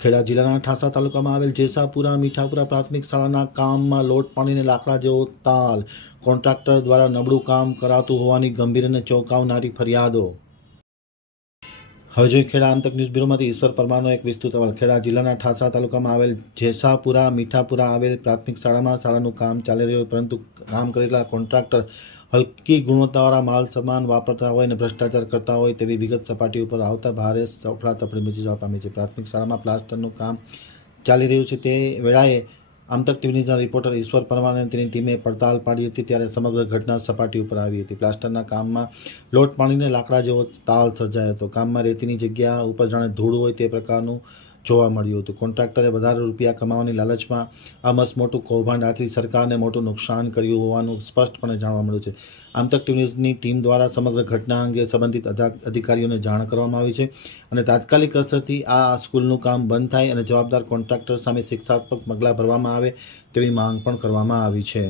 ખેડા જિલ્લાના ઠાસરા તાલુકામાં આવેલ જેસાપુરા મીઠાપુરા પ્રાથમિક શાળાના કામમાં લોટ પાણીને લાકડા જેવો તાલ, કોન્ટ્રાક્ટર દ્વારા નબળું કામ કરાતું હોવાની ગંભીર અને ચોંકાવનારી ફરિયાદો। હવે જોઈએ ખેડા આંતક ન્યૂઝ બ્યુરોમાંથી ઈશ્વર પરમારનો એક વિસ્તૃત અહેવાલ। ખેડા જિલ્લાના ઠાસરા તાલુકામાં આવેલ જેસાપુરા મીઠાપુરા આવેલ પ્રાથમિક શાળામાં શાળાનું કામ ચાલી રહ્યું, પરંતુ કામ કરેલા કોન્ટ્રાક્ટર હલકી ગુણવત્તાવાળા માલ સામાન વાપરતા હોય અને ભ્રષ્ટાચાર કરતા હોય તેવી વિગત સપાટી ઉપર આવતા ભારે અફડાતફડી મચી જવા પામી છે। પ્રાથમિક શાળામાં પ્લાસ્ટરનું કામ ચાલી રહ્યું છે તે વેળાએ આમતક ટીવીના રિપોર્ટર ઈશ્વર પરમાર અને તેની ટીમે પડતાલ પાડી હતી ત્યારે સમગ્ર ઘટના સપાટી ઉપર આવી હતી। પ્લાસ્ટરના કામમાં લોટ પાણીને લાકડા જેવો તાલ સર્જાયો હતો। કામમાં રેતીની જગ્યા ઉપર જાણે ધૂળ હોય તે પ્રકારનું જોવા મળ્યું હતું। કોન્ટ્રાક્ટરે વધારે રૂપિયા કમાવાની લાલચમાં આ મસમોટું કૌભાંડ આચરી સરકારને મોટું નુકસાન કર્યું હોવાનું સ્પષ્ટપણે જાણવા મળ્યું છે। આમતક ટીવીની ટીમ દ્વારા સમગ્ર ઘટના અંગે સંબંધિત અધિકારીઓને જાણ કરવામાં આવી છે અને તાત્કાલિક અસરથી આ સ્કૂલનું કામ બંધ થાય અને જવાબદાર કોન્ટ્રાક્ટર સામે શિક્ષાત્મક પગલાં ભરવામાં આવે તેવી માંગ પણ કરવામાં આવી છે।